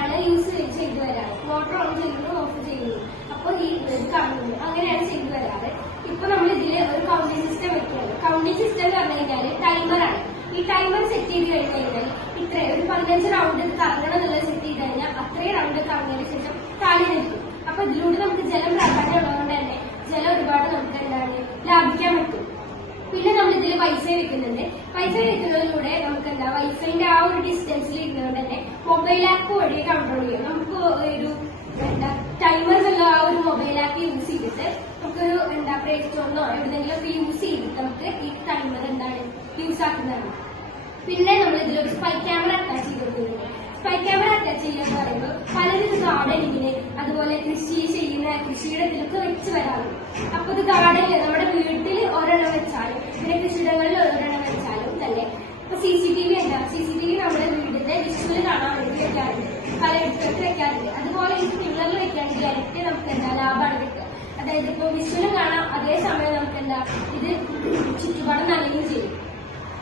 എന്താണ് യൂസ് ചെയ്തു വരാറ്. മോട്ടോർ ഓൺ ചെയ്യുന്നു, ഓഫ് ചെയ്യുന്നു, അപ്പോൾ ഈ കറങ്ങുന്നു, അങ്ങനെയാണ് ചെയ്തു വരാറ്. ഇപ്പൊ നമ്മൾ ഇതിൽ ഒരു കൗണ്ടിങ് സിസ്റ്റം വെക്കുകയാണ്. കൗണ്ടിങ് സിസ്റ്റം എന്ന് പറഞ്ഞു കഴിഞ്ഞാൽ ടൈമറാണ്. ഈ ടൈമർ സെറ്റ് ചെയ്ത് കഴിഞ്ഞു കഴിഞ്ഞാൽ ഇത്രയും ഒരു 15 റൗണ്ട് കറങ്ങണം എന്നുള്ളത് സെറ്റ് ചെയ്ത് കഴിഞ്ഞാൽ അത്രയും റൗണ്ട് കറങ്ങിയതിനു ശേഷം താഴെ നിൽക്കും. അപ്പൊ ഇതിലൂടെ നമുക്ക് ജലം പ്രാധാന്യം ഉള്ളതുകൊണ്ട് തന്നെ ജലം ഒരുപാട് നമുക്ക് എന്താണ് ലാഭിക്കാൻ പറ്റും. പിന്നെ നമ്മൾ ഇതിൽ വൈഫൈ വെക്കുന്നുണ്ട്. വൈഫൈ വെക്കുന്നതിലൂടെ നമുക്ക് എന്താ വൈഫൈന്റെ ആ ഒരു ഡിസ്റ്റൻസിൽ ഇരുന്നുകൊണ്ട് തന്നെ മൊബൈൽ ആപ്പ് വഴി കൺട്രോൾ ചെയ്യാം. നമുക്ക് ഒരു എന്താ ടൈമർ എന്നുള്ള ആ ഒരു മൊബൈൽ ആപ്പ് യൂസ് ചെയ്തിട്ട് നമുക്കൊരു എന്താ പ്ലേ സ്റ്റോറിനോ എവിടെയെങ്കിലും ഒക്കെ യൂസ് ചെയ്തിട്ട് നമുക്ക് ഈ ടൈമർ എന്താണ് യൂസ് ആക്കുന്നതാണ്. പിന്നെ നമ്മൾ ഇതിലൊരു സ്പൈ ക്യാമറ അറ്റാച്ച് ചെയ്ത് കൊടുക്കുന്നുണ്ട്. സ്പൈ ക്യാമറ അറ്റാച്ച് ചെയ്യുക എന്ന് പറയുമ്പോൾ പലരും ഗാർഡനിങ്ങിന് അതുപോലെ കൃഷി ചെയ്യുന്ന കൃഷിയുടെ ഇതിലൊക്കെ വെച്ച് വരാറുണ്ട്. അപ്പൊ ഇത് ഗാർഡനിൽ നമ്മുടെ വീട്ടിൽ ഒരെണ്ണം വെച്ചാലും പിന്നെ കൃഷിയിടങ്ങളിൽ ഒരെണ്ണം വെച്ചാലും തന്നെ ഇപ്പൊ CCTV ഉണ്ടാവും. CCTV നമ്മുടെ വീടിന്റെ വിഷ്വല് കാണാൻ വേണ്ടി വെക്കാറുണ്ട്, പലയിടത്തൊക്കെ വെക്കാറുണ്ട്. അതുപോലെ ഈ സ്പ്രിംഗ്ലറിൽ വെക്കുകയാണെങ്കിൽ ഇരട്ടി നമുക്ക് എന്താ ലാഭമാണ് കിട്ടുക. അതായത് ഇപ്പൊ വിഷ്വലും കാണാം, അതേസമയം നമുക്ക് എന്താ ഇത് ചുറ്റുപാടും നനയുകയും ചെയ്യും.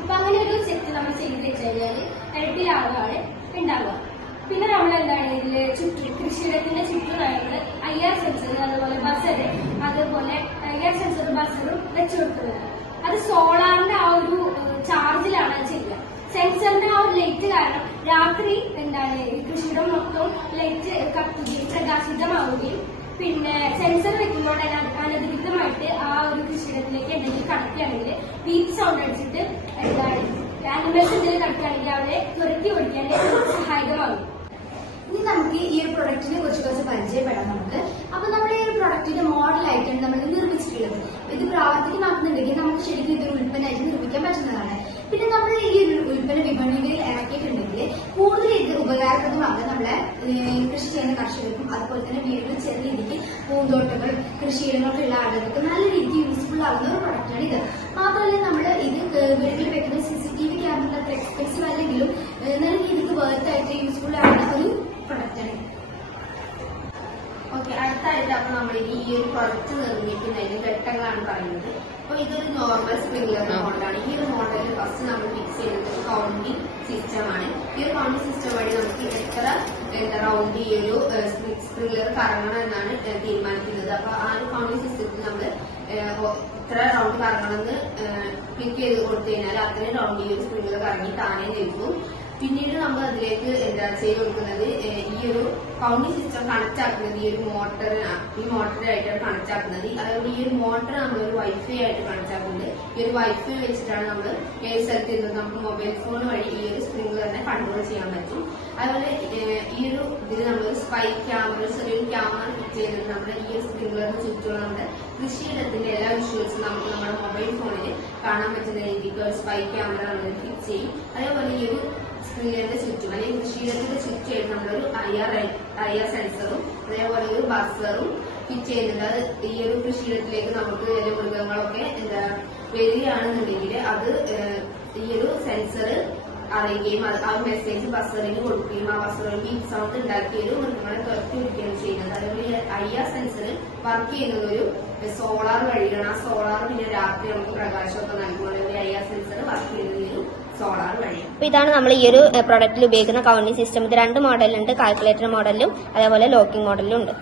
അപ്പൊ അങ്ങനെ ഒരു സെറ്റ് നമ്മൾ ചെയ്ത് വെച്ച് കഴിഞ്ഞാല് ഇരട്ടി ലാഭമാണ് ഉണ്ടാവുക. പിന്നെ നമ്മൾ എന്താണ് ഇതില് ചുറ്റും കൃഷിയിടത്തിന്റെ ചുറ്റുമായിട്ട് IR സെൻസർ, അതുപോലെ ബസർ, അതുപോലെ IR സെൻസറും ബസറും വെച്ചു കൊടുക്കുന്നത്. അത് സോളാറിന്റെ ആ ഒരു ചാർജിലാണ് ചെയ്യുക. സെൻസറിന്റെ ആ ഒരു ലൈറ്റ് കാരണം രാത്രി എന്താണ് കൃഷിയിടം മൊത്തം ലൈറ്റ് കത്തുകയും പ്രകാശിതമാവുകയും പിന്നെ സെൻസർ വെക്കുമ്പോൾ അനധികൃതമായിട്ട് ആ ഒരു കൃഷിയിടത്തിലേക്ക് എന്തെങ്കിലും കടക്കുകയാണെങ്കിൽ ബീപ്പ് സൗണ്ട് അടിച്ചിട്ട് എന്താണ് ആനിമൽസ് എന്തെങ്കിലും കടക്കുകയാണെങ്കിൽ അവരെ തുരത്തി ഓടിക്കാൻ സഹായകമാകും. ഇനി നമുക്ക് ഈ ഒരു പ്രൊഡക്റ്റിനെ കുറിച്ച് കുറച്ച് പരിചയപ്പെടാം. നമുക്ക് അപ്പൊ നമ്മുടെ ഈ ഒരു പ്രൊഡക്റ്റിന്റെ മോഡലായിട്ടാണ് നമ്മൾ നിർമ്മിച്ചിട്ടുള്ളത്. ഇത് പ്രാവർത്തികമാക്കുന്നുണ്ടെങ്കിൽ നമുക്ക് ശരിക്കും ഇതൊരു ഉൽപ്പന്നമായിട്ട് നിർമ്മിക്കാൻ പറ്റുന്നതാണ്. പിന്നെ നമ്മൾ ഈ ഒരു ഉൽപ്പന്ന വിപണിയിൽ ഇറക്കിയിട്ടുണ്ടെങ്കിൽ കൂടുതൽ ഇത് ഉപകാരപ്രദമാകാൻ നമ്മളെ കൃഷി ചെയ്യുന്ന കർഷകർക്കും അതുപോലെ തന്നെ വീടുകളിൽ ചെറിയ രീതിക്ക് പൂന്തോട്ടങ്ങൾ കൃഷിയിടങ്ങൾക്കുള്ള ആളുകൾക്ക് നല്ല രീതിക്ക് യൂസ്ഫുൾ ആകുന്ന ഒരു പ്രൊഡക്റ്റാണ് ഇത്. മാത്രമല്ല നമ്മൾ ഇത് വീടുകളിൽ വെക്കുന്ന CCTV ക്യാമറ അത്ര എക്സ്പെൻസീവ് അല്ലെങ്കിലും നല്ല രീതിക്ക് വേർത്തായിട്ട് യൂസ്ഫുൾ ആകുന്ന ഒരു പ്രൊഡക്റ്റാണ്. ഓക്കെ, അടുത്തായിട്ട് അപ്പൊ നമ്മൾ ഈ ഒരു പ്രൊഡക്റ്റ് നിർമ്മിക്കുന്നതിന് ഘട്ടങ്ങളാണ് പറയുന്നത്. അപ്പൊ ഇതൊരു നോർമൽ സ്പ്രിംഗ്ലർ മോഡലാണ്. ഈ ഒരു മോഡലിൽ ഫസ്റ്റ് നമ്മൾ ഫിക്സ് ചെയ്യുന്നത് കൗണ്ടിങ് സിസ്റ്റമാണ്. ഈ ഒരു കൗണ്ടിങ് സിസ്റ്റം വഴി നമുക്ക് എത്ര റൗണ്ട് ഈ ഒരു സ്പ്രിംഗ്ലർ കറങ്ങണം എന്നാണ് തീരുമാനിക്കുന്നത്. അപ്പൊ ആ ഒരു കൗണ്ടിങ് സിസ്റ്റത്തിൽ നമ്മൾ ഇത്ര റൗണ്ട് കറങ്ങണമെന്ന് ക്ലിക്ക് ചെയ്ത് കൊടുത്തു കഴിഞ്ഞാൽ അത്രയും റൗണ്ട് ഈ ഒരു സ്പ്രിംഗ്ലർ കറങ്ങി താനെ നിൽക്കും. പിന്നീട് നമ്മൾ അതിലേക്ക് എന്താ ചെയ്ത് കൊടുക്കുന്നത് ഈ ഒരു കൗണ്ടിങ് സിസ്റ്റം കണക്ട് ആക്കുന്നത് ഈ ഒരു മോട്ടറായിട്ടാണ് കണക്ട് ആക്കുന്നത്. അതുകൊണ്ട് ഈ ഒരു മോട്ടർ നമ്മൾ ഒരു വൈഫൈ ആയിട്ട് കണക്ട് ആക്കുന്നത്. ഈ ഒരു വൈഫൈ വെച്ചിട്ടാണ് നമ്മൾ ഏത് സ്ഥലത്ത് ഇരുന്നത് നമുക്ക് മൊബൈൽ ഫോൺ വഴി ഈ ഒരു സ്പ്രിംഗ്ലറിനെ കൺട്രോൾ ചെയ്യാൻ പറ്റും. അതുപോലെ ഈ ഒരു ഇതിൽ നമ്മൾ സ്പൈ ക്യാമറ, ചെറിയൊരു ക്യാമറ ഫിറ്റ് ചെയ്തിട്ട് നമ്മുടെ ഈ ഒരു സ്പ്രിംഗ്ലറിന് ചുറ്റുമുള്ള നമ്മുടെ കൃഷിയിടത്തിന്റെ എല്ലാ വിഷ്വൽസും നമുക്ക് നമ്മുടെ മൊബൈൽ ഫോണിൽ കാണാൻ പറ്റുന്ന രീതിക്ക് ഒരു സ്പൈ ക്യാമറ നമ്മൾ ഫിറ്റ് ചെയ്യും. അതേപോലെ ഈ ഒരു സ്പ്രിംഗ്ലറിന്റെ ചുറ്റും അല്ലെങ്കിൽ കൃഷിയിടത്തിന്റെ ചുറ്റുമായിട്ട് നമ്മളൊരു IR സെൻസറും അതേപോലെ ഒരു ബസറും ഫിറ്റ് ചെയ്യുന്നുണ്ട്. അത് ഈ ഒരു കൃഷിയിടത്തിലേക്ക് നമുക്ക് വലിയ മൃഗങ്ങളൊക്കെ എന്താ വരികയാണെന്നുണ്ടെങ്കിൽ അത് ഈ ഒരു സെൻസർ അറിയുകയും ആ മെസ്സേജ് ബസറിന് കൊടുക്കുകയും ആ ബസറിൽ ബീപ്പ് സൗണ്ട് ഉണ്ടാക്കി ഒരു മൃഗങ്ങളെ തുരത്തി വിടുകയാണ് ചെയ്യുന്നത്. അതേപോലെ IR സെൻസർ വർക്ക് ചെയ്യുന്നത് ഒരു സോളാർ വഴിയാണ്. ആ സോളാർ പിന്നെ രാത്രി നമുക്ക് പ്രകാശമൊക്കെ നൽകുമ്പോൾ IR സെൻസർ വർക്ക് ചെയ്യുന്നത് ഒരു സോളാർ വഴിയാണ്. അപ്പൊ ഇതാണ് നമ്മൾ ഈ ഒരു പ്രൊഡക്റ്റിൽ ഉപയോഗിക്കുന്ന കൗണ്ടിങ് സിസ്റ്റം. ഇത് 2 മോഡലുണ്ട്, കാൽക്കുലേറ്റർ മോഡലിലും അതേപോലെ ലോക്കിംഗ് മോഡലിലും ഉണ്ട്.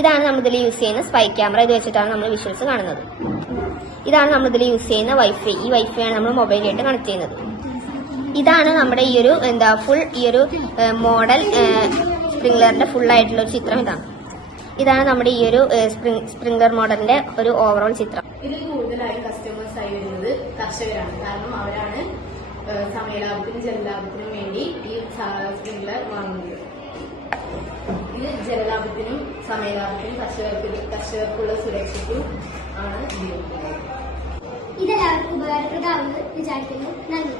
ഇതാണ് നമ്മൾ ഇതിൽ യൂസ് ചെയ്യുന്ന സ്പൈ ക്യാമറ. ഇത് വെച്ചിട്ടാണ് നമ്മൾ വിഷ്വൽസ് കാണുന്നത്. ഇതാണ് നമ്മൾ ഇതിൽ യൂസ് ചെയ്യുന്ന വൈഫൈ. ഈ വൈഫൈ ആണ് നമ്മൾ മൊബൈലായിട്ട് കണക്ട് ചെയ്യുന്നത്. ഇതാണ് നമ്മുടെ ഈ ഒരു ഫുൾ ഈ ഒരു മോഡൽ സ്പ്രിംഗ്ലറിന്റെ ഫുൾ ആയിട്ടുള്ള ഒരു ചിത്രം. ഇതാണ് നമ്മുടെ ഈ ഒരു സ്പ്രിംഗ്ലർ മോഡലിന്റെ ഒരു ഓവറോൾ ചിത്രം. ഇതിൽ കൂടുതലായി കസ്റ്റമേഴ്സ് ആയി വരുന്നത് കർഷകരാണ്. കാരണം അവരാണ് സമയലാഭത്തിനും ജലലാഭത്തിനും വേണ്ടി ഈ സ്പ്രിംഗ്ലർ വാങ്ങുന്നത്. ഇത് ജലലാഭത്തിനും സമയലാഭത്തിനും കർഷകർക്കുള്ള സുരക്ഷയ്ക്കും ആണ് ഉപയോഗിക്കുന്നത്. ഇതെല്ലാവർക്കും ഉപകാരപ്രദമാണെന്ന് വിചാരിക്കുന്നു. നന്ദി.